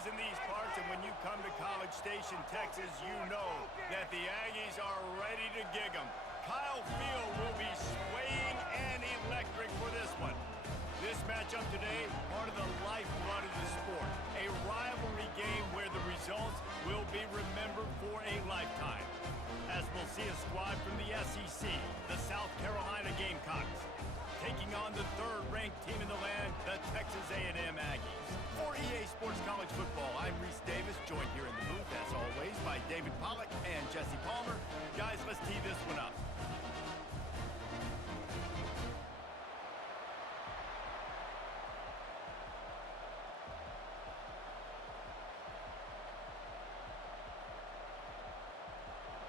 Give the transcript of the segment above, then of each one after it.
games in these parts, and when you come to College Station, Texas, you know that the Aggies are ready to gig 'em. Kyle Field will be swaying and electric for this one. This matchup today, part of the lifeblood of the sport. A rivalry game where the results will be remembered for a lifetime. As we'll see a squad from the SEC, the South Carolina Gamecocks, taking on the third-ranked team in the land, the Texas A&M Aggies. For EA Sports College Football, I'm Reese Davis, joined here in the booth, as always, by David Pollack and Jesse Palmer. Guys, let's tee this one up.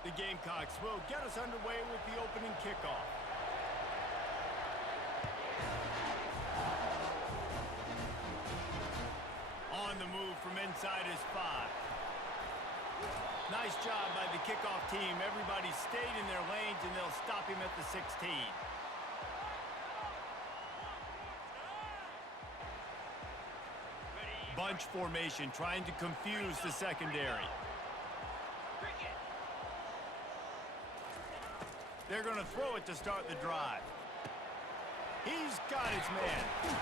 The Gamecocks will get us underway with the opening kickoff. On the move from inside his 5. Nice job by the kickoff team. Everybody stayed in their lanes, and they'll stop him at the 16. Bunch formation, trying to confuse the secondary. They're going to throw it to start the drive. He's got his man.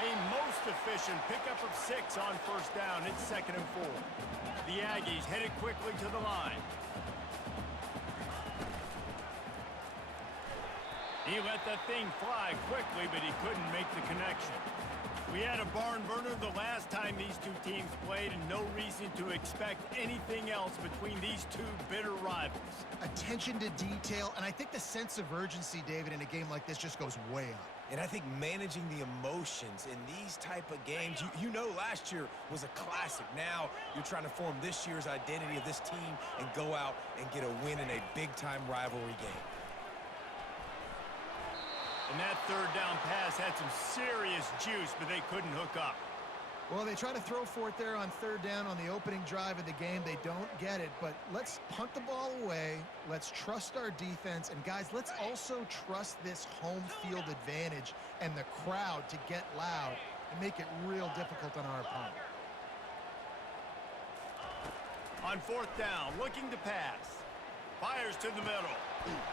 A most efficient pickup of 6 on first down. It's 2nd and 4. The Aggies headed quickly to the line. He let that thing fly quickly, but he couldn't make the connection. We had a barn burner the last time these two teams played, and no reason to expect anything else between these two bitter rivals. Attention to detail, and I think the sense of urgency, David, in a game like this just goes way up. And I think managing the emotions in these type of games, you know last year was a classic. Now you're trying to form this year's identity of this team and go out and get a win in a big-time rivalry game. And that third down pass had some serious juice, but they couldn't hook up. Well, they try to throw for it there on third down on the opening drive of the game. They don't get it, but let's punt the ball away. Let's trust our defense. And, guys, let's also trust this home field advantage and the crowd to get loud and make it real difficult on our opponent. On fourth down, looking to pass. Fires to the middle.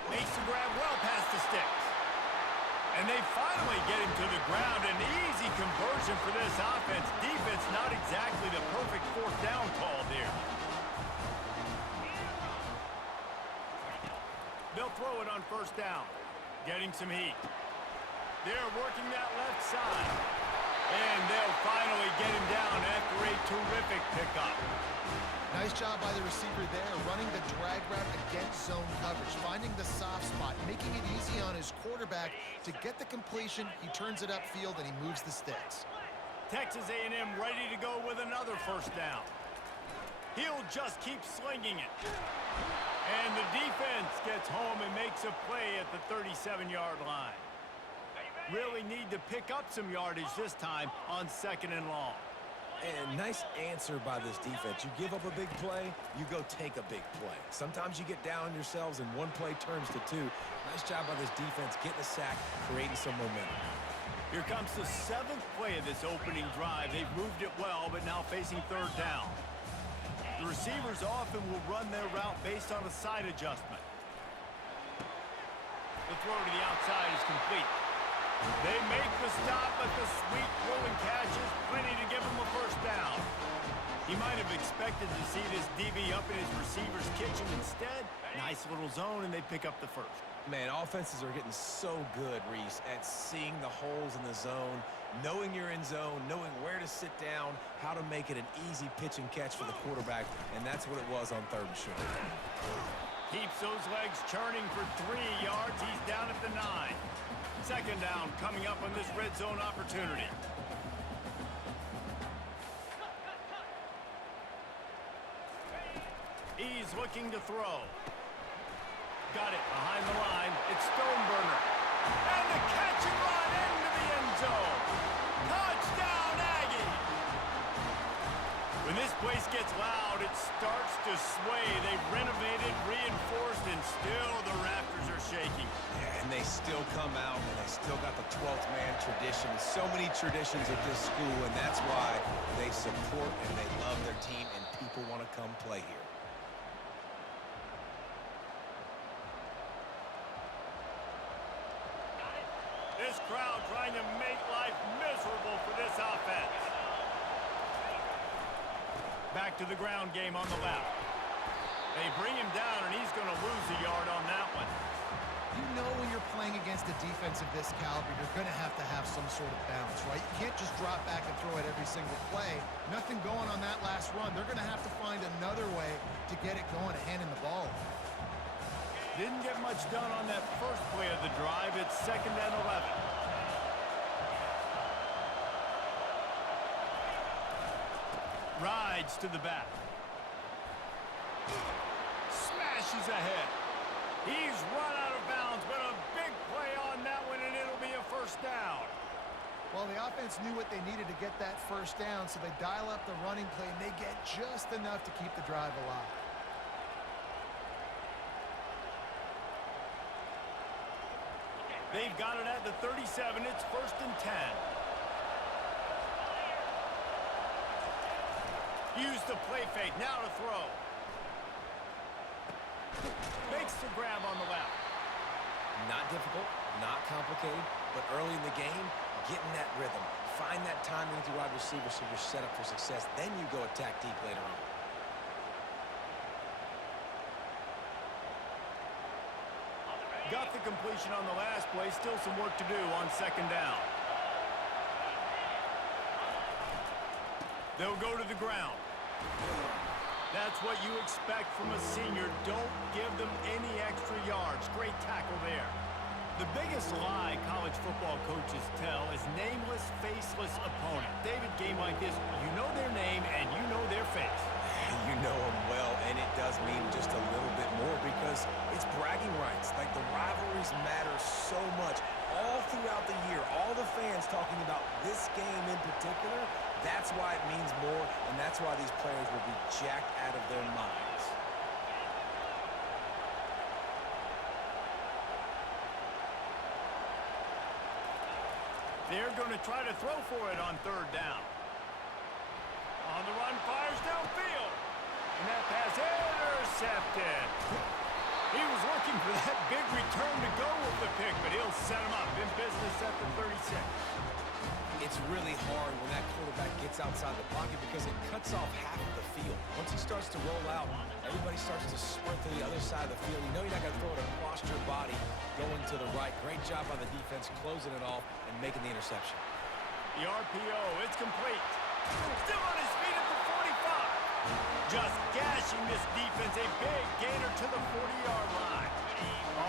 Makes the grab well past the sticks. And they finally get him to the ground. An easy conversion for this offense. Defense not exactly the perfect fourth down call there. They'll throw it on first down. Getting some heat. They're working that left side. And they'll finally get him down after a terrific pickup. Nice job by the receiver there, running the drag route against zone coverage, finding the soft spot, making it easy on his quarterback to get the completion. He turns it upfield, and he moves the sticks. Texas A&M ready to go with another first down. He'll just keep slinging it. And the defense gets home and makes a play at the 37-yard line. Really need to pick up some yardage this time on 2nd and long. And nice answer by this defense. You give up a big play, you go take a big play. Sometimes you get down on yourselves and one play turns to 2. Nice job by this defense getting a sack, creating some momentum. Here comes the 7th play of this opening drive. They've moved it well, but now facing third down. The receivers often will run their route based on a side adjustment. The throw to the outside is complete. They make the stop, but the sweet rolling catch is plenty to give him a first down. He might have expected to see this DB up in his receiver's kitchen. Instead, nice little zone, and they pick up the first. Man, offenses are getting so good, Reese, at seeing the holes in the zone, knowing you're in zone, knowing where to sit down, how to make it an easy pitch and catch for the quarterback, and that's what it was on 3rd and short. Keeps those legs churning for 3 yards. He's down at the 9. 2nd down coming up on this red zone opportunity. He's looking to throw. Got it behind the line. It's Stoneburner. And the catch and run into the end zone. Touchdown, Aggies! When this place gets loud. It starts to sway. They've renovated, reinforced, and still the rafters are shaking. Yeah, and they still come out, and they still got the 12th man tradition. So many traditions at this school, and that's why they support and they love their team, and people want to come play here. This crowd trying to make life miserable for this offense. Back to the ground game on the left. They bring him down, and he's going to lose a yard on that one. You know when you're playing against a defense of this caliber, you're going to have some sort of balance, right? You can't just drop back and throw it every single play. Nothing going on that last run. They're going to have to find another way to get it going, handing the ball. Didn't get much done on that first play of the drive. It's 2nd and 11. Rides to the back. Smashes ahead. He's run out of bounds, but a big play on that one, and it'll be a first down. Well, the offense knew what they needed to get that first down, so they dial up the running play, and they get just enough to keep the drive alive. They've got it at the 37. It's 1st and 10. Use the play fake. Now to throw. Makes the grab on the left. Not difficult, not complicated, but early in the game, getting that rhythm. Find that timing with your wide receiver so you're set up for success. Then you go attack deep later on. Got the completion on the last play. Still some work to do on 2nd down. They'll go to the ground. That's what you expect from a senior. Don't give them any extra yards. Great tackle there. The biggest lie college football coaches tell is nameless, faceless opponent. David, game like this, you know their name and you know their face. You know them well, and it does mean just a little bit more because it's bragging rights. Like, the rivalries matter so much. All throughout the year, all the fans talking about this game in particular, that's why it means more, and that's why these players will be jacked out of their minds. They're going to try to throw for it on 3rd down. On the run, fires downfield. And that pass intercepted. He was looking for that big return to go with the pick, but he'll set him up in business at the 36. It's really hard when that quarterback gets outside the pocket because it cuts off half of the field. Once he starts to roll out, everybody starts to sprint to the other side of the field. You know you're not going to throw it across your body going to the right. Great job on the defense closing it off and making the interception. The RPO, it's complete. Still on his feet at the 45. Just gashing this defense. A big gainer to the 40-yard line.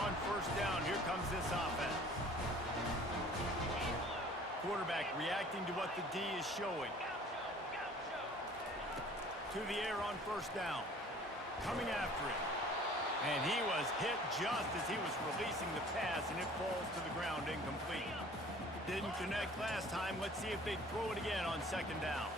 On 1st down, here comes this offense. Quarterback reacting to what the D is showing. To the air on 1st down. Coming after it. And he was hit just as he was releasing the pass, and it falls to the ground incomplete. Didn't connect last time. Let's see if they throw it again on 2nd down.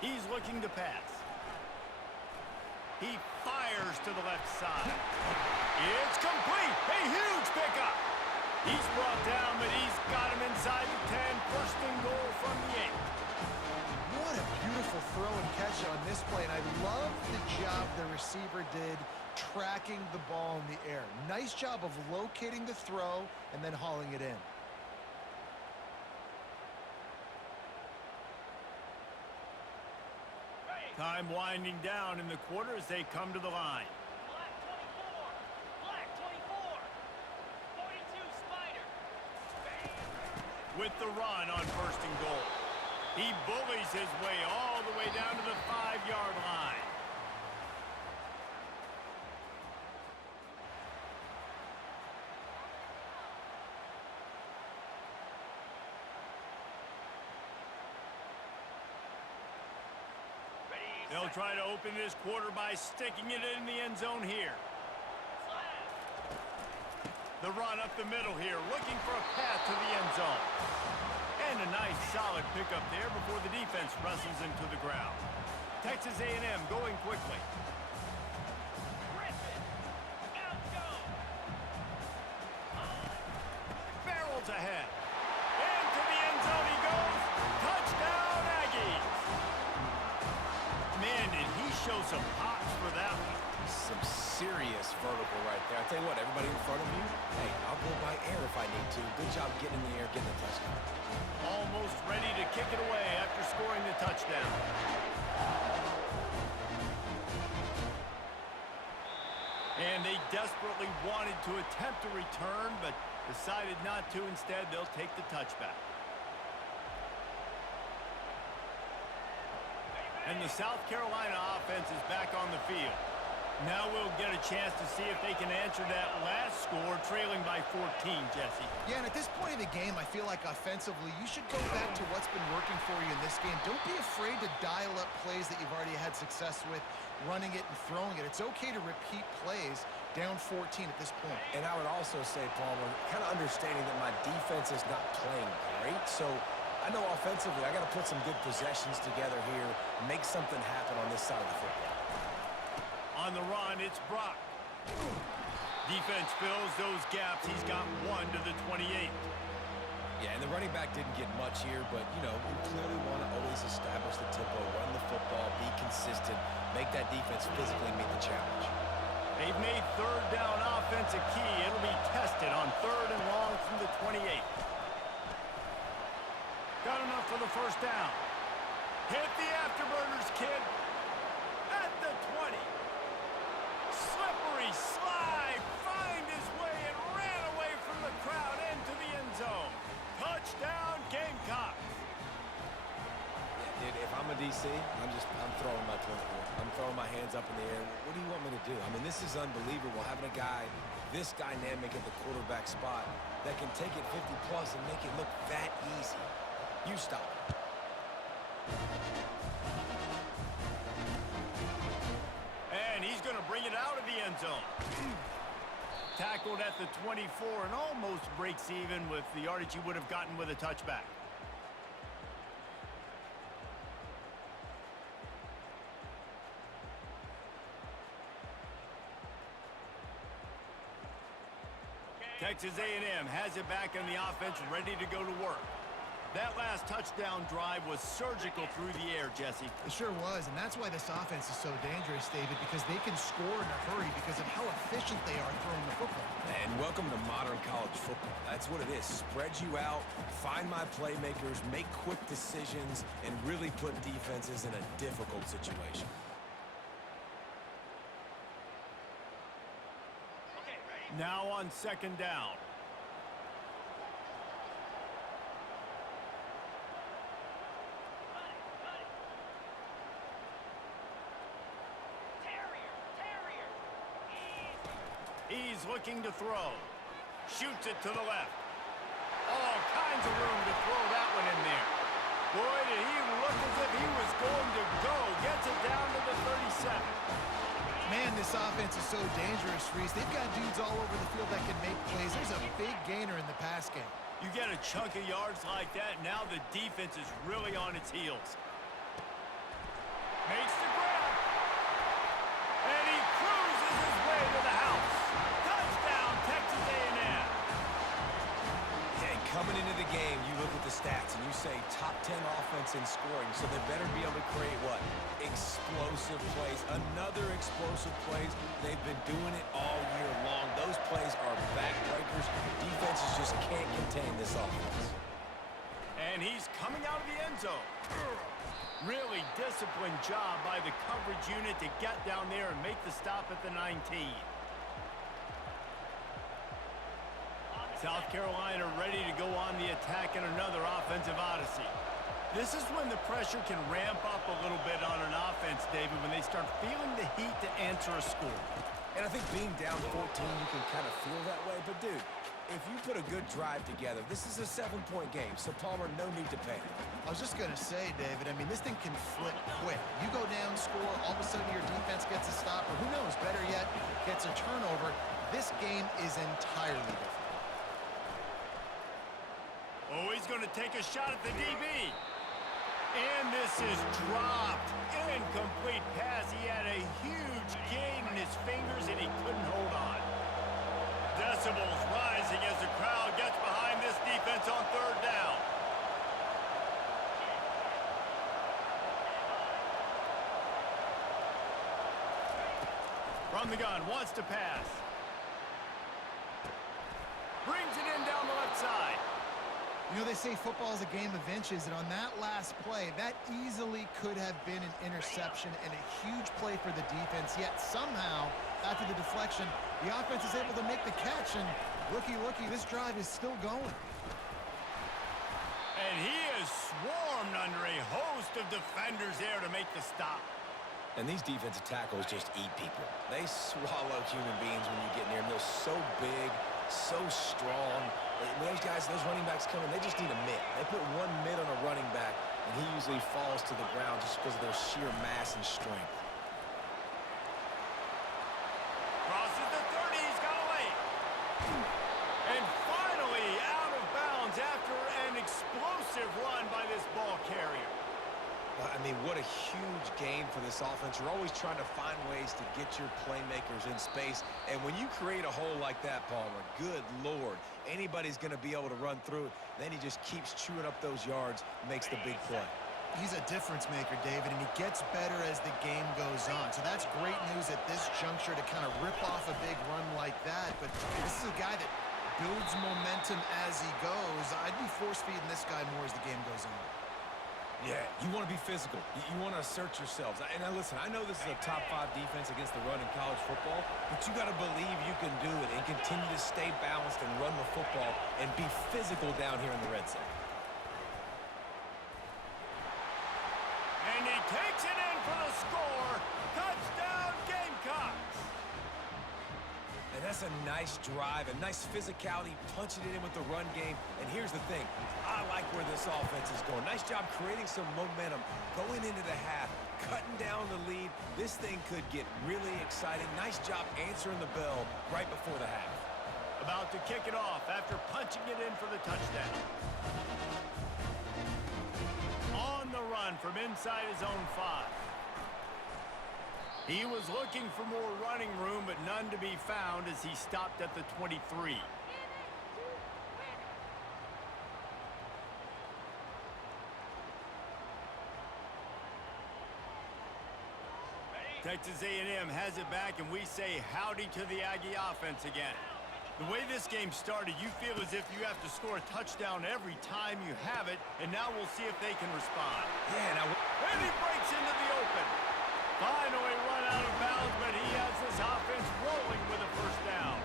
He's looking to pass. He fires to the left side. It's complete. A huge pickup. He's brought down, but he's got him inside the 10. 1st and goal from the 8. What a beautiful throw and catch on this play, and I love the job the receiver did tracking the ball in the air. Nice job of locating the throw and then hauling it in. Time winding down in the quarter as they come to the line. Black 24. 42 Spider. With the run on 1st and goal. He bullies his way all the way down to the 5-yard line. They'll try to open this quarter by sticking it in the end zone here. The run up the middle here, looking for a path to the end zone. And a nice solid pickup there before the defense wrestles him to the ground. Texas A&M going quickly. Barrels ahead. And to the end zone he goes. Touchdown, Aggies. Man, did he show some hops for that one. Some serious vertical right there. I tell you what, everybody in front of you, hey, I'll go by air if I need to. Good job getting in the air, getting the touchdown. Almost ready to kick it away after scoring the touchdown. And they desperately wanted to attempt a return, but decided not to. Instead, they'll take the touchback. And the South Carolina offense is back on the field. Now we'll get a chance to see if they can answer that last score, trailing by 14, Jesse. Yeah, and at this point in the game, I feel like offensively, you should go back to what's been working for you in this game. Don't be afraid to dial up plays that you've already had success with, running it and throwing it. It's okay to repeat plays down 14 at this point. And I would also say, Palmer, kind of understanding that my defense is not playing great, so I know offensively I got to put some good possessions together here, make something happen on this side of the football. On the run, it's Brock. Defense fills those gaps. He's got one to the 28. Yeah, and the running back didn't get much here, but, you know, we clearly want to always establish the tempo, run the football, be consistent, make that defense physically meet the challenge. They've made third down offense a key. It'll be tested on third and long from the 28. Got enough for the first down. Hit the afterburners, kid. At the 20. Slippery slide. Find his way and ran away from the crowd into the end zone. Touchdown, Gamecocks. Yeah, dude, if I'm a DC, I'm throwing my 24. I'm throwing my hands up in the air. What do you want me to do? I mean, this is unbelievable, having a guy this dynamic at the quarterback spot that can take it 50-plus and make it look that easy. You stop it. And he's going to bring it out of the end zone. Tackled at the 24 and almost breaks even with the yardage he would have gotten with a touchback. Texas A&M has it back on the offense, ready to go to work. That last touchdown drive was surgical through the air, Jesse. It sure was, and that's why this offense is so dangerous, David, because they can score in a hurry because of how efficient they are throwing the football. And welcome to modern college football. That's what it is. Spread you out, find my playmakers, make quick decisions, and really put defenses in a difficult situation. Now on second down. He's looking to throw. Shoots it to the left. All kinds of room to throw that one in there. Boy, did he look as if he was going to go. Gets it down to the 37. Man, this offense is so dangerous, Reese. They've got dudes all over the field that can make plays. There's a big gainer in the pass game. You get a chunk of yards like that, now the defense is really on its heels. Makes the grab. And he cruises his way to the house. Touchdown, Texas A&M. And coming into the game, you look at the stats and you say top 10 offense in scoring, so they better be able to create what? Explosive plays. Another explosive plays. They've been doing it all year long. Those plays are backbreakers. Defenses just can't contain this offense. And he's coming out of the end zone. Really disciplined job by the coverage unit to get down there and make the stop at the 19. South Carolina ready to go on the attack in another offensive odyssey. This is when the pressure can ramp up a little bit on an offense, David, when they start feeling the heat to answer a score. And I think being down 14, you can kind of feel that way. But, dude, if you put a good drive together, this is a 7-point game, so Palmer, no need to panic. I was just going to say, David, I mean, this thing can flip quick. You go down, score, all of a sudden your defense gets a stop, or who knows, better yet, gets a turnover. This game is entirely different. Oh, he's going to take a shot at the DB. And this is dropped. Incomplete pass. He had a huge gain in his fingers, and he couldn't hold on. Decibels rising as the crowd gets behind this defense on third down. From the gun, wants to pass. Brings it in down the left side. You know, they say football is a game of inches, and on that last play, that easily could have been an interception and a huge play for the defense, yet somehow, after the deflection, the offense is able to make the catch, and looky, this drive is still going. And he is swarmed under a host of defenders there to make the stop. And these defensive tackles just eat people. They swallow human beings when you get near them. They're so big, so strong. When those guys, those running backs come in, they just need a mitt. They put one mitt on a running back, and he usually falls to the ground just because of their sheer mass and strength. Crosses the 30, he's got away. And finally out of bounds after an explosive run by this ball carrier. I mean, what a huge game for this offense. You're always trying to find ways to get your playmakers in space. And when you create a hole like that, Palmer, good Lord, anybody's going to be able to run through it. Then he just keeps chewing up those yards, makes the big play. He's a difference maker, David, and he gets better as the game goes on. So that's great news at this juncture to kind of rip off a big run like that. But this is a guy that builds momentum as he goes. I'd be force-feeding this guy more as the game goes on. Yeah, you want to be physical. You want to assert yourselves. And now listen, I know this is a top 5 defense against the run in college football, but you got to believe you can do it and continue to stay balanced and run the football and be physical down here in the red zone. And he takes it in for the score. Touchdown, Gamecocks. And that's a nice drive, a nice physicality, punching it in with the run game. And here's the thing, I like where this offense is going. Nice job creating some momentum, going into the half, cutting down the lead. This thing could get really exciting. Nice job answering the bell right before the half. About to kick it off after punching it in for the touchdown. On the run from inside his own 5. He was looking for more running room, but none to be found as he stopped at the 23. Texas A&M has it back, and we say howdy to the Aggie offense again. The way this game started, you feel as if you have to score a touchdown every time you have it, and now we'll see if they can respond. Yeah, now... And he breaks into the open. Finally run out of bounds, but he has this offense rolling with a first down.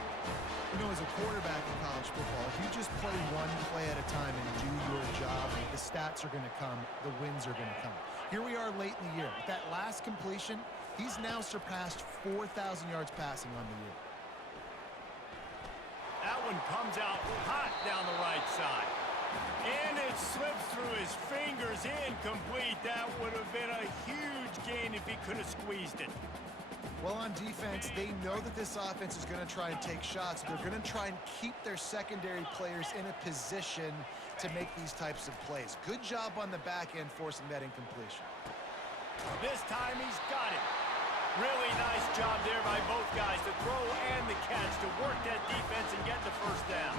You know, as a quarterback in college football, if you just play one play at a time and do your job, the stats are going to come, the wins are going to come. Here we are late in the year. With that last completion, he's now surpassed 4,000 yards passing on the year. That one comes out hot down the right side. And it slips through his fingers, incomplete. That would have been a huge gain if he could have squeezed it. Well, on defense, they know that this offense is going to try and take shots. They're going to try and keep their secondary players in a position to make these types of plays. Good job on the back end forcing that incompletion. This time he's got it. Really nice job there by both guys, the throw and the catch, to work that defense and get the first down.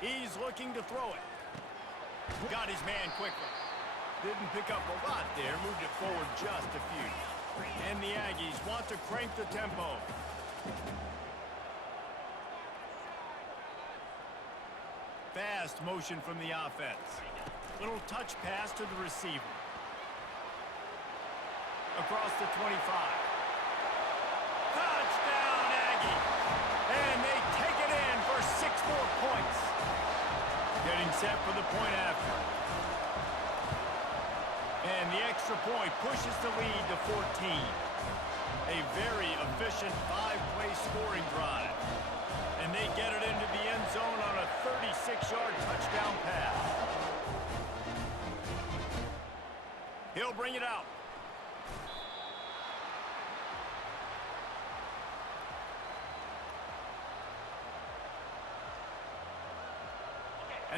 He's looking to throw it. Got his man quickly. Didn't pick up a lot there, moved it forward just a few. And the Aggies want to crank the tempo. Fast motion from the offense. Little touch pass to the receiver. Across the 25. Touchdown, Aggie! And they take it in for 6 more points. Getting set for the point after. And the extra point pushes the lead to 14. A very efficient 5-play scoring drive. And they get it into the end zone on a 36-yard touchdown pass. He'll bring it out.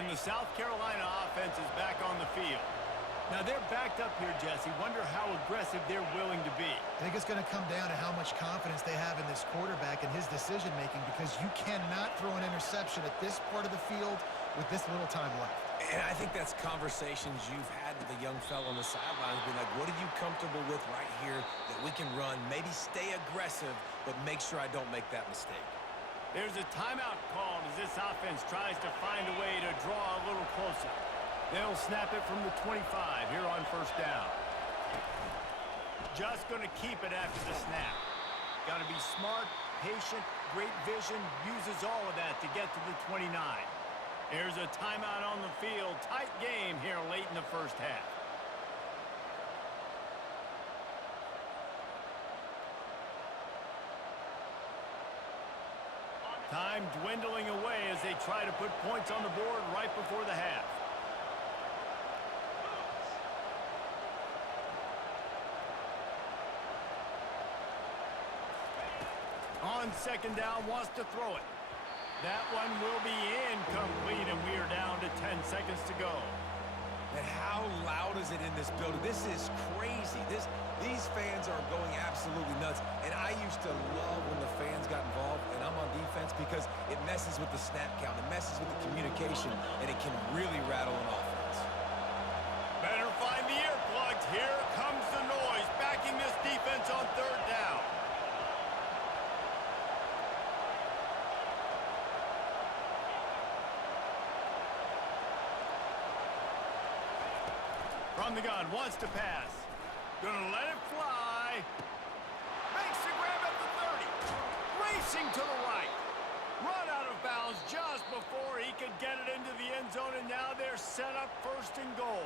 And the South Carolina offense is back on the field. Now, they're backed up here, Jesse. Wonder how aggressive they're willing to be. I think it's going to come down to how much confidence they have in this quarterback and his decision-making, because you cannot throw an interception at this part of the field with this little time left. And I think that's conversations you've had with the young fella on the sidelines, being like, what are you comfortable with right here that we can run? Maybe stay aggressive, but make sure I don't make that mistake. There's a timeout called as this offense tries to find a way to draw a little closer. They'll snap it from the 25 here on first down. Just going to keep it after the snap. Got to be smart, patient, great vision, uses all of that to get to the 29. There's a timeout on the field. Tight game here late in the first half. Time dwindling away as they try to put points on the board right before the half. On second down, wants to throw it. That one will be incomplete, and we are down to 10 seconds to go. And how loud is it in this building? This is crazy. These fans are going absolutely nuts. And I used to love when the fans got involved, and I'm on defense, because it messes with the snap count. It messes with the communication, and it can really rattle an offense. Better find the earplugs. Here comes the noise, backing this defense on third down. From the gun, wants to pass. Gonna let it fly. Makes the grab at the 30. Racing to the right. Run out of bounds just before he could get it into the end zone, and now they're set up first and goal.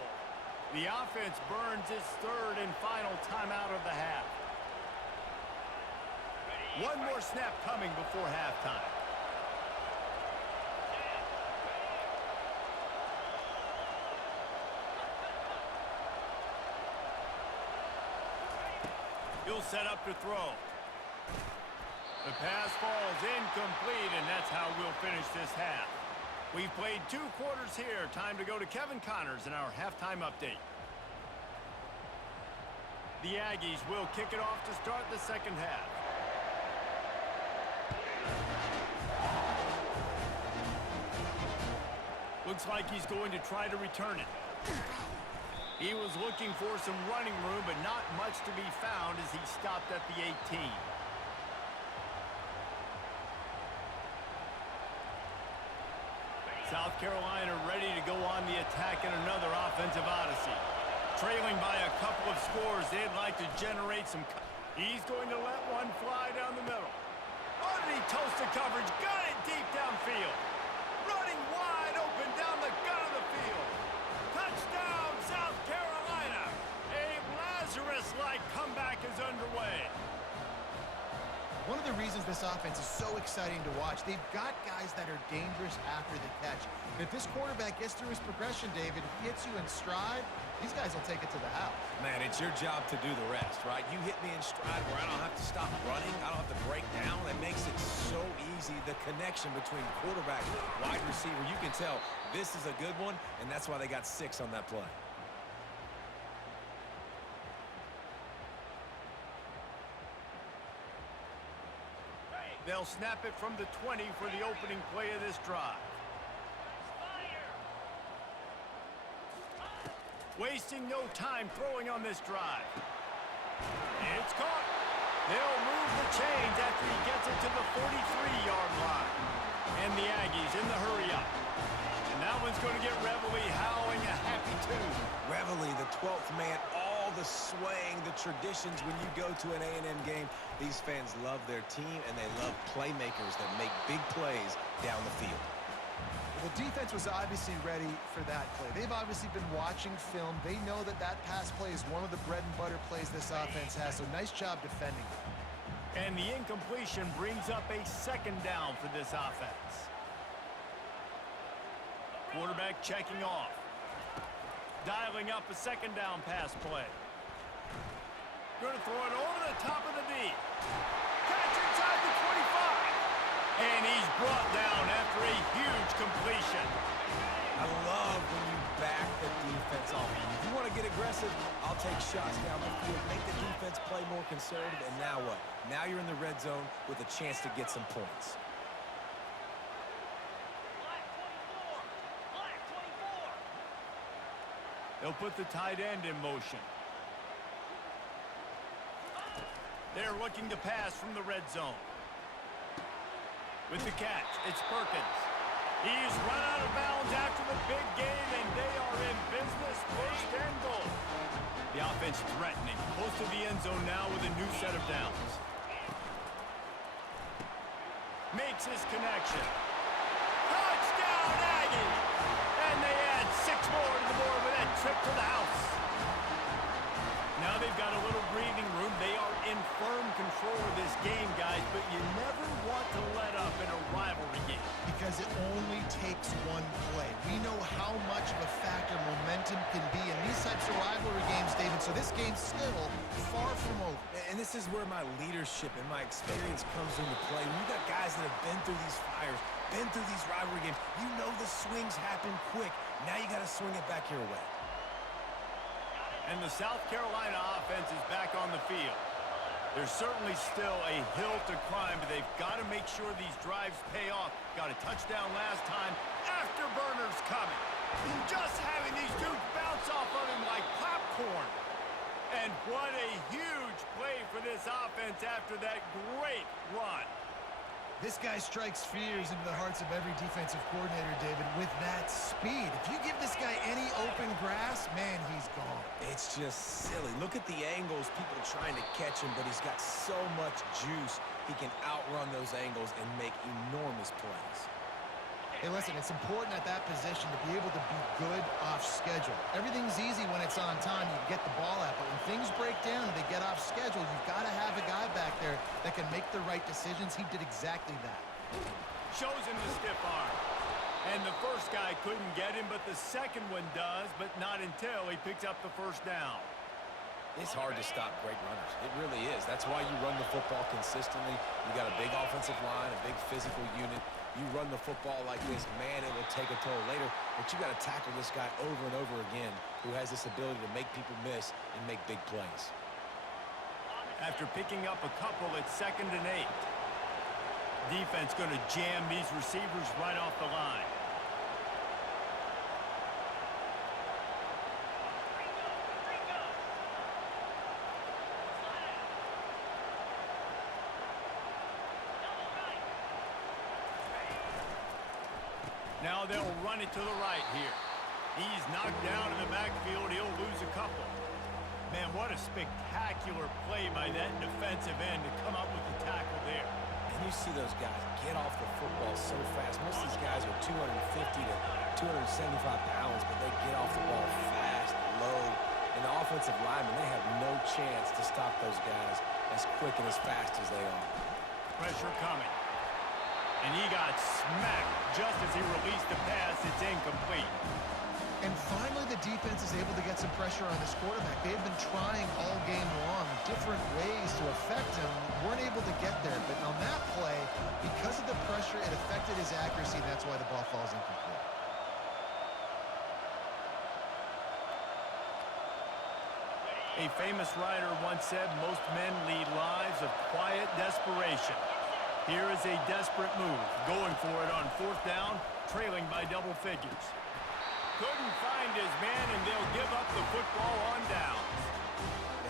The offense burns its third and final timeout of the half. One more snap coming before halftime. He'll set up to throw. The pass falls incomplete, and that's how we'll finish this half. We've played 2 quarters here. Time to go to Kevin Connors in our halftime update. The Aggies will kick it off to start the second half. Looks like he's going to try to return it. He was looking for some running room, but not much to be found as he stopped at the 18. South Carolina ready to go on the attack in another offensive odyssey. Trailing by a couple of scores, they'd like to generate some... He's going to let one fly down the middle. Oh, did he toast the coverage? Got it deep downfield. Running wide open down the gut of the field. Touchdown, South Carolina! A Lazarus-like comeback is underway. One of the reasons this offense is so exciting to watch, they've got guys that are dangerous after the catch. And if this quarterback gets through his progression, David, hits you in stride, these guys will take it to the house. Man, it's your job to do the rest, right? You hit me in stride where I don't have to stop running. I don't have to break down. That makes it so easy. The connection between quarterback and wide receiver, you can tell this is a good one, and that's why they got 6 on that play. They'll snap it from the 20 for the opening play of this drive. Wasting no time throwing on this drive. It's caught. They'll move the chains after he gets it to the 43-yard line. And the Aggies in the hurry-up. And that one's going to get Reveille howling a happy tune. Reveille, the 12th man, all the swaying, the traditions when you go to an AnM game. These fans love their team, and they love playmakers that make big plays down the field. Well, the defense was obviously ready for that play. They've obviously been watching film. They know that that pass play is one of the bread and butter plays this offense has, so nice job defending it. And the incompletion brings up a second down for this offense. Quarterback checking off. Dialing up a second down pass play. Going to throw it over the top of the D. Catch inside the 25. And he's brought down after a huge completion. I love when you back the defense off. If you want to get aggressive, I'll take shots down the field, make the defense play more conservative, and now what? Now you're in the red zone with a chance to get some points. They'll put the tight end in motion. They're looking to pass from the red zone. With the catch, it's Perkins. He's run out of bounds after the big game, and they are in business. First and goal. The offense threatening. Close to the end zone now with a new set of downs. Makes his connection. Touchdown, Aggies! And they add 6 more to the board with that trip to the house. Now they've got a little breathing room. They are in firm control of this game, guys, but you never want to let up in a rivalry game. Because it only takes one play. We know how much of a factor momentum can be in these types of rivalry games, David, so this game's still far from over. And this is where my leadership and my experience comes into play. When you got guys that have been through these fires, been through these rivalry games, you know the swings happen quick. Now you got to swing it back your way. And the South Carolina offense is back on the field. There's certainly still a hill to climb, but they've got to make sure these drives pay off. Got a touchdown last time. Afterburners coming. Just having these dudes bounce off of him like popcorn. And what a huge play for this offense after that great run. This guy strikes fears into the hearts of every defensive coordinator, David, with that speed. If you give this guy any open grass, man, he's gone. It's just silly. Look at the angles, people trying to catch him, but he's got so much juice. He can outrun those angles and make enormous plays. Hey, listen, it's important at that position to be able to be good off schedule. Everything's easy when it's on time. You get the ball out, but when things break down and they get off schedule, you've got to have a guy back there that can make the right decisions. He did exactly that. Shows him the stiff arm. And the first guy couldn't get him, but the second one does, but not until he picks up the first down. It's hard to stop great runners. It really is. That's why you run the football consistently. You got a big offensive line, a big physical unit. You run the football like this, man, it will take a toll later. But you got to tackle this guy over and over again who has this ability to make people miss and make big plays. After picking up a couple, it's 2nd and 8. Defense going to jam these receivers right off the line. Now they'll run it to the right here. He's knocked down in the backfield. He'll lose a couple. Man, what a spectacular play by that defensive end to come up with the tackle there. And you see those guys get off the football so fast. Most of these guys are 250 to 275 pounds, but they get off the ball fast, low. And the offensive linemen, they have no chance to stop those guys as quick and as fast as they are. Pressure coming. And he got smacked just as he released the pass. It's incomplete. And finally, the defense is able to get some pressure on this quarterback. They've been trying all game long different ways to affect him. Weren't able to get there. But on that play, because of the pressure, it affected his accuracy. That's why the ball falls incomplete. A famous writer once said, most men lead lives of quiet desperation. Here is a desperate move, going for it on 4th down, trailing by double figures. Couldn't find his man, and they'll give up the football on downs.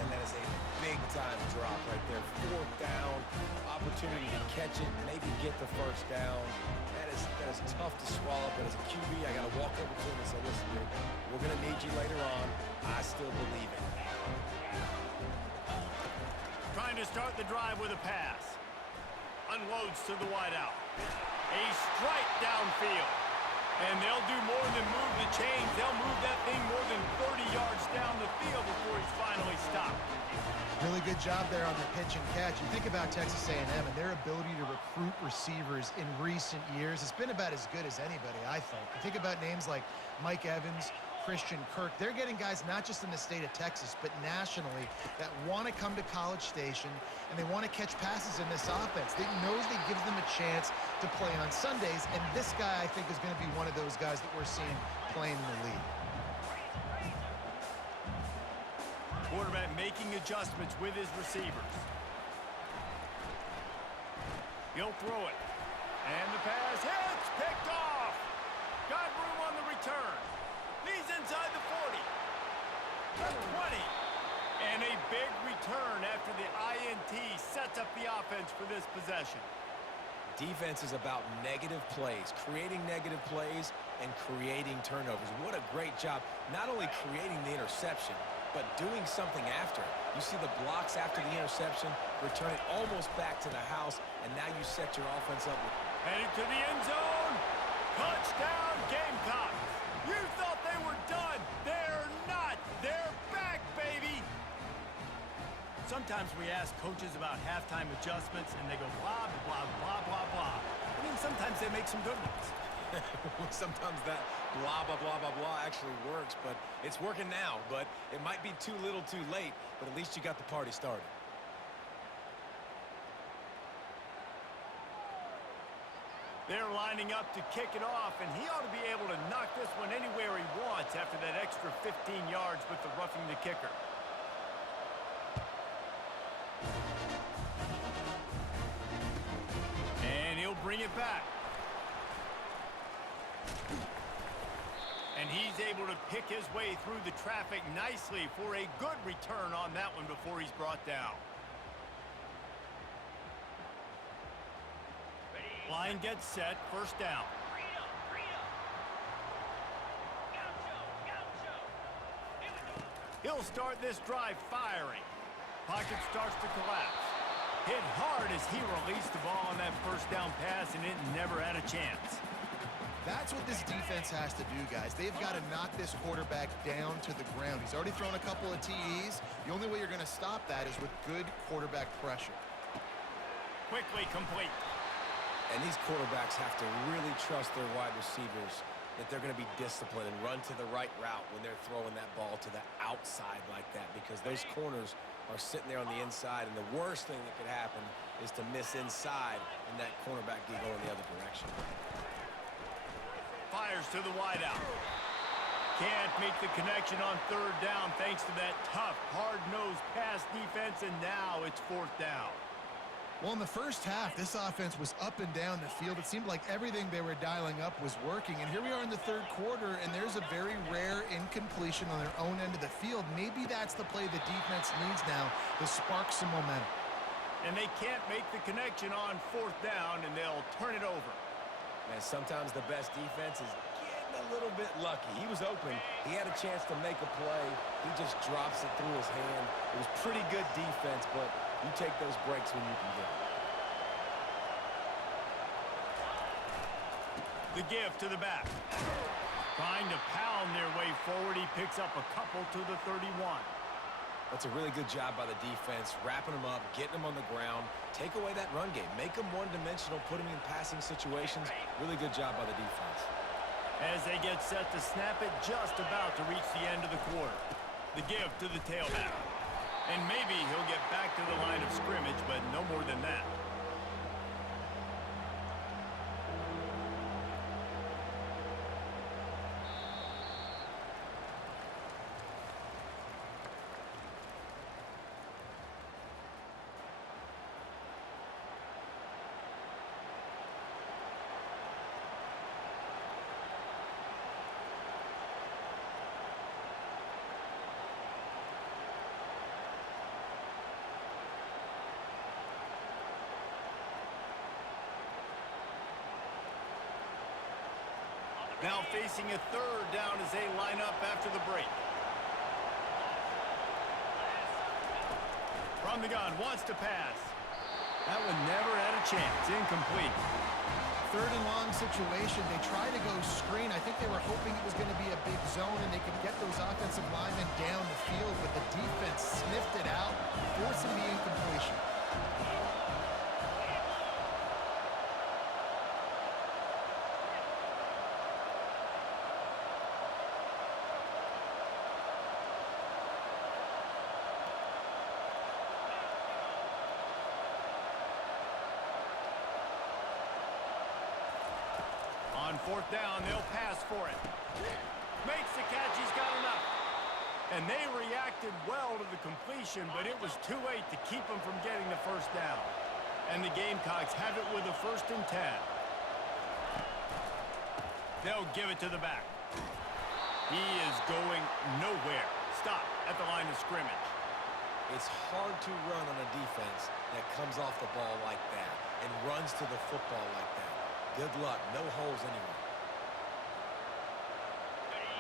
And that is a big-time drop right there. 4th down, opportunity to catch it, maybe get the first down. That is tough to swallow, but as a QB, I got to walk over to him and say, listen, dude, we're going to need you later on. I still believe it. Trying to start the drive with a pass. Unloads to the wideout. A strike downfield. And they'll do more than move the chains. They'll move that thing more than 30 yards down the field before he's finally stopped. Really good job there on the pitch and catch. You think about Texas A&M and their ability to recruit receivers in recent years. It's been about as good as anybody, I think. You think about names like Mike Evans, Christian Kirk. They're getting guys not just in the state of Texas, but nationally that want to come to College Station and they want to catch passes in this offense. They knows they gives them a chance to play on Sundays, and this guy, I think, is going to be one of those guys that we're seeing claim the lead. Quarterback making adjustments with his receivers. He'll throw it. And the pass hits. Picked off. Got room on the return. He's inside the 40. The 20. And a big return after the INT sets up the offense for this possession. Defense is about negative plays, creating negative plays and creating turnovers. What a great job, not only creating the interception, but doing something after. You see the blocks after the interception, return it almost back to the house, and now you set your offense up. Headed to the end zone. Touchdown, Gamecocks. You thought they were done. They're not. They're back, baby. Sometimes we ask coaches about halftime adjustments, and they go blah, blah, blah, blah, blah. I mean, sometimes they make some good ones. Sometimes that blah, blah, blah, blah, blah actually works, but it's working now. But it might be too little too late, but at least you got the party started. They're lining up to kick it off, and he ought to be able to knock this one anywhere he wants after that extra 15 yards with the roughing the kicker. And he'll bring it back. And he's able to pick his way through the traffic nicely for a good return on that one before he's brought down. Line gets set, first down. He'll start this drive firing. Pocket starts to collapse. Hit hard as he released the ball on that first down pass, and it never had a chance. That's what this defense has to do, guys. They've got to knock this quarterback down to the ground. He's already thrown a couple of TEs. The only way you're going to stop that is with good quarterback pressure. Quickly complete. And these quarterbacks have to really trust their wide receivers that they're going to be disciplined and run to the right route when they're throwing that ball to the outside like that, because those corners are sitting there on the inside, and the worst thing that could happen is to miss inside and that cornerback can go in the other direction. Fires to the wideout. Can't make the connection on third down thanks to that tough, hard-nosed pass defense, and now it's fourth down. Well, in the first half, this offense was up and down the field. It seemed like everything they were dialing up was working. And here we are in the third quarter, and there's a very rare incompletion on their own end of the field. Maybe that's the play the defense needs now to spark some momentum. And they can't make the connection on fourth down, and they'll turn it over. Man, sometimes the best defense is getting a little bit lucky. He was open. He had a chance to make a play. He just drops it through his hand. It was pretty good defense, but you take those breaks when you can get them. The give to the back. Trying to pound their way forward. He picks up a couple to the 31. That's a really good job by the defense, wrapping them up, getting them on the ground. Take away that run game. Make them one-dimensional, put them in passing situations. Really good job by the defense. As they get set to snap it, just about to reach the end of the quarter. The give to the tailback. And maybe he'll get back to the line of scrimmage, but no more than that. Now facing a third down as they line up after the break. From the gun, wants to pass. That one never had a chance. Incomplete. Third and long situation. They try to go screen. I think they were hoping it was going to be a big zone and they could get those offensive linemen down the field, but the defense sniffed it out, forcing the incompletion. On fourth down, they'll pass for it. Makes the catch. He's got enough. And they reacted well to the completion, but it was too late to keep them from getting the first down. And the Gamecocks have it with a 1st and 10. They'll give it to the back. He is going nowhere. Stop at the line of scrimmage. It's hard to run on a defense that comes off the ball like that and runs to the football like that. Good luck. No holes anywhere.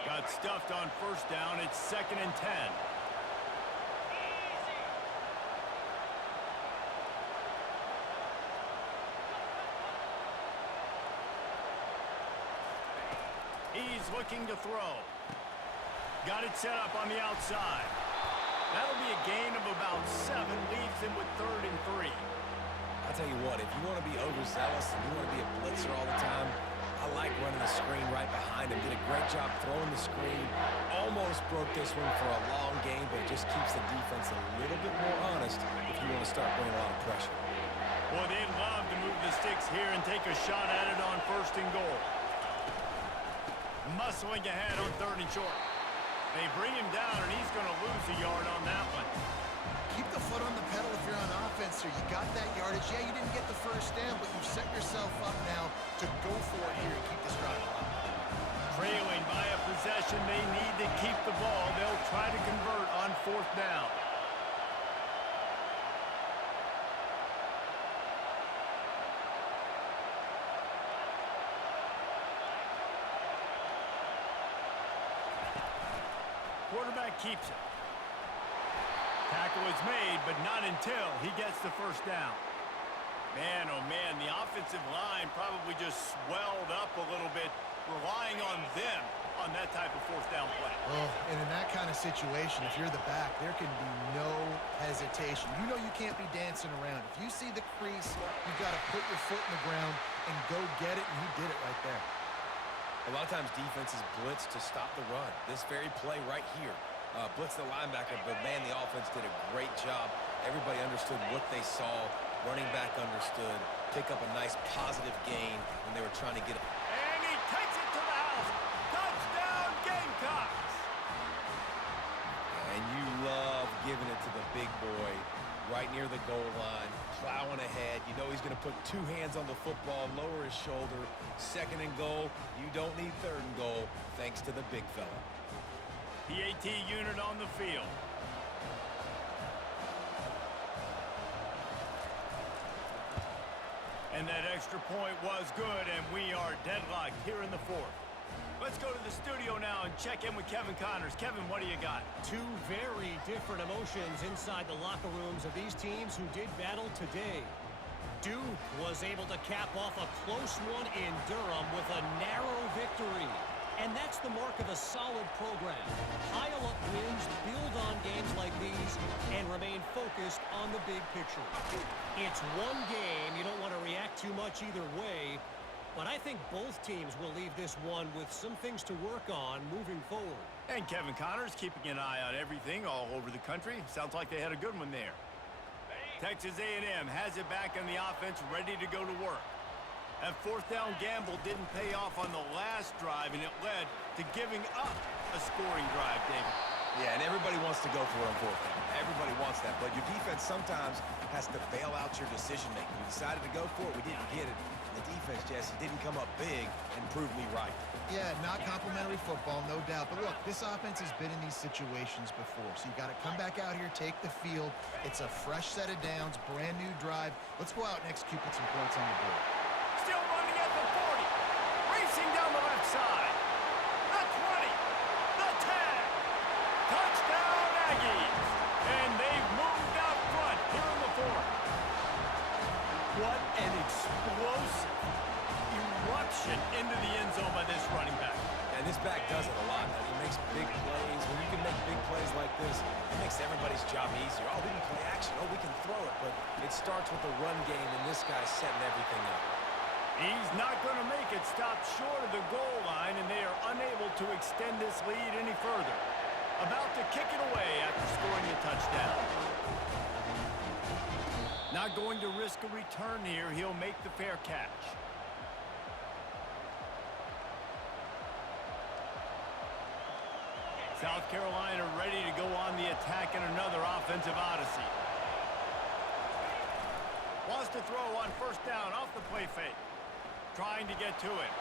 Got stuffed on 1st down. It's 2nd and 10. He's looking to throw. Got it set up on the outside. That'll be a gain of about 7. Leaves him with 3rd and 3. I'll tell you what, if you want to be overzealous and you want to be a blitzer all the time, I like running the screen right behind him. Did a great job throwing the screen. Almost broke this one for a long game, but it just keeps the defense a little bit more honest if you want to start bringing a lot of pressure. Boy, they'd love to move the sticks here and take a shot at it on 1st and goal. Muscling ahead on 3rd and short. They bring him down, and he's going to lose a yard on that one. Keep the foot on the pedal if you're on offense here. You got that yardage. Yeah, you didn't get the first down, but you've set yourself up now to go for it here and keep this drive alive. Trailing by a possession, they need to keep the ball. They'll try to convert on 4th down. Quarterback keeps it. Tackle is made, but not until he gets the 1st down. Man, oh man, the offensive line probably just swelled up a little bit, relying on them on that type of 4th down play. Oh, and in that kind of situation, if you're the back, there can be no hesitation. You know you can't be dancing around. If you see the crease, you've got to put your foot in the ground and go get it, and he did it right there. A lot of times defenses blitz to stop the run. This very play right here. Blitz the linebacker, but man, the offense did a great job. Everybody understood what they saw. Running back understood. Pick up a nice positive gain when they were trying to get it. And he takes it to the house. Touchdown, Gamecocks! And you love giving it to the big boy right near the goal line, plowing ahead. You know he's going to put 2 hands on the football, lower his shoulder. 2nd and goal. You don't need 3rd and goal, thanks to the big fella. PAT unit on the field. And that extra point was good, and we are deadlocked here in the 4th. Let's go to the studio now and check in with Kevin Connors. Kevin, what do you got? 2 very different emotions inside the locker rooms of these teams who did battle today. Duke was able to cap off a close one in Durham with a narrow victory. And that's the mark of a solid program. Pile up wins, build on games like these, and remain focused on the big picture. It's one game. You don't want to react too much either way. But I think both teams will leave this one with some things to work on moving forward. And Kevin Connors keeping an eye on everything all over the country. Sounds like they had a good one there. Texas A&M has it back on the offense, ready to go to work. That 4th down gamble didn't pay off on the last drive, and it led to giving up a scoring drive, David. Yeah, and everybody wants to go for it on 4th down. Everybody wants that, but your defense sometimes has to bail out your decision-making. We decided to go for it. We didn't get it. The defense, Jesse, didn't come up big and prove me right. Yeah, not complimentary football, no doubt. But look, this offense has been in these situations before. So you got to come back out here, take the field. It's a fresh set of downs, brand new drive. Let's go out and execute, put some points on the board. Still running at the 40. Racing down the left side. The 20. The 10. Touchdown, Aggies. And they've moved out front here in the 4th. What an explosive eruption into the end zone by this running back. And this back does it a lot. I mean, he makes big plays. When you can make big plays like this, it makes everybody's job easier. Oh, we can play action. Oh, we can throw it. But it starts with the run game, and this guy's setting everything up. He's not going to make it. Stop short of the goal line, and they are unable to extend this lead any further. About to kick it away after scoring a touchdown. Not going to risk a return here. He'll make the fair catch. South Carolina ready to go on the attack in another offensive odyssey. Wants to throw on first down off the play fake. Trying to get to it.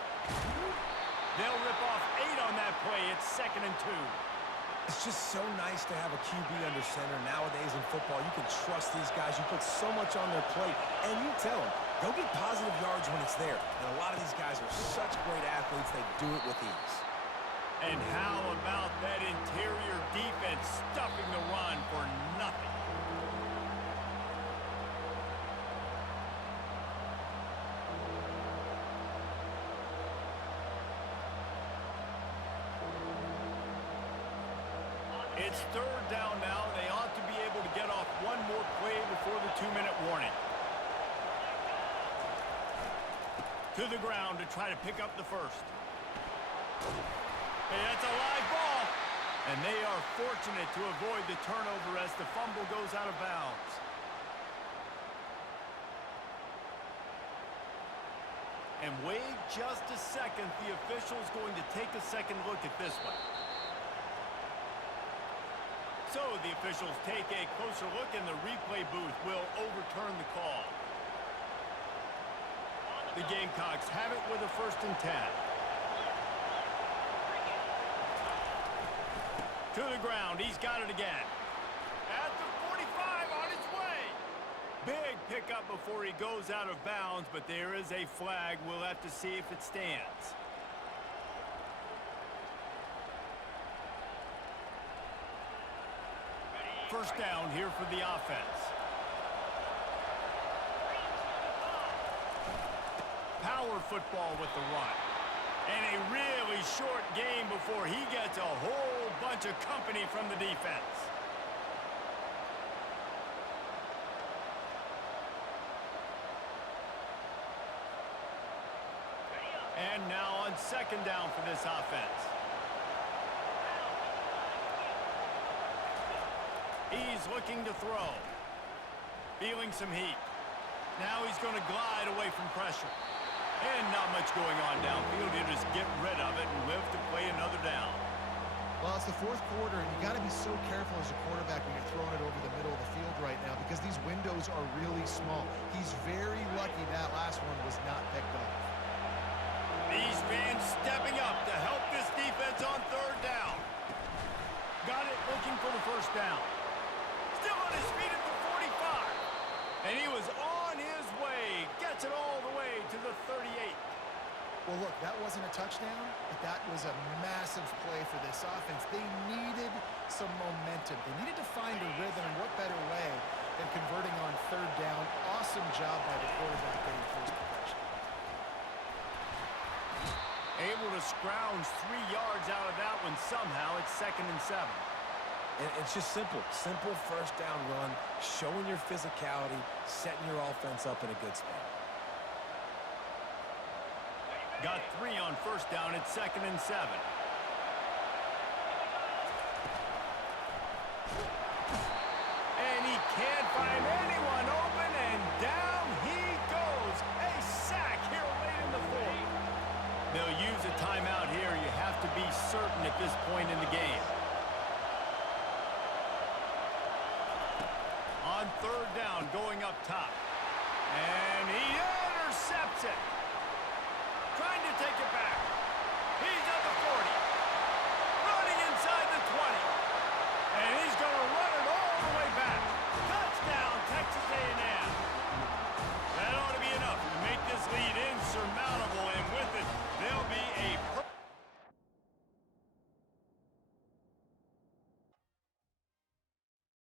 They'll rip off 8 on that play. It's 2nd and 2. It's just so nice to have a QB under center nowadays in football. You can trust these guys. You put so much on their plate, and you tell them, go get positive yards when it's there. And a lot of these guys are such great athletes, they do it with ease. And how about that interior defense stuffing the run for nothing? It's 3rd down now. They ought to be able to get off one more play before the 2-minute warning. To the ground to try to pick up the first. Hey, that's a live ball. And they are fortunate to avoid the turnover as the fumble goes out of bounds. And wait just a second. The official's going to take a second look at this one. So the officials take a closer look, and the replay booth will overturn the call. The Gamecocks have it with a 1st and 10. To the ground. He's got it again. At the 45, on his way. Big pickup before he goes out of bounds, but there is a flag. We'll have to see if it stands. First down here for the offense. Power football with the run. And a really short game before he gets a whole bunch of company from the defense. And now on 2nd down for this offense. He's looking to throw. Feeling some heat. Now he's going to glide away from pressure. And not much going on downfield. He'll just get rid of it and live to play another down. Well, it's the 4th quarter, and you got to be so careful as a quarterback when you're throwing it over the middle of the field right now because these windows are really small. He's very lucky that last one was not picked up. These fans stepping up to help this defense on 3rd down. Got it looking for the first down. Still on his feet at the 45. And he was on his way. Gets it all the way to the 38. Well, look, that wasn't a touchdown, but that was a massive play for this offense. They needed some momentum. They needed to find a rhythm, and what better way than converting on 3rd down. Awesome job by the quarterback getting first possession. Able to scrounge 3 yards out of that one somehow. It's 2nd and 7. And it's just simple. Simple first down run, showing your physicality, setting your offense up in a good spot. Got 3 on first down. It's 2nd and 7. And he can't find anyone open, and down he goes. A sack here late in the 4th. They'll use a timeout here. You have to be certain at this point in the game. On 3rd down, going up top. And he intercepts it. Trying to take it back.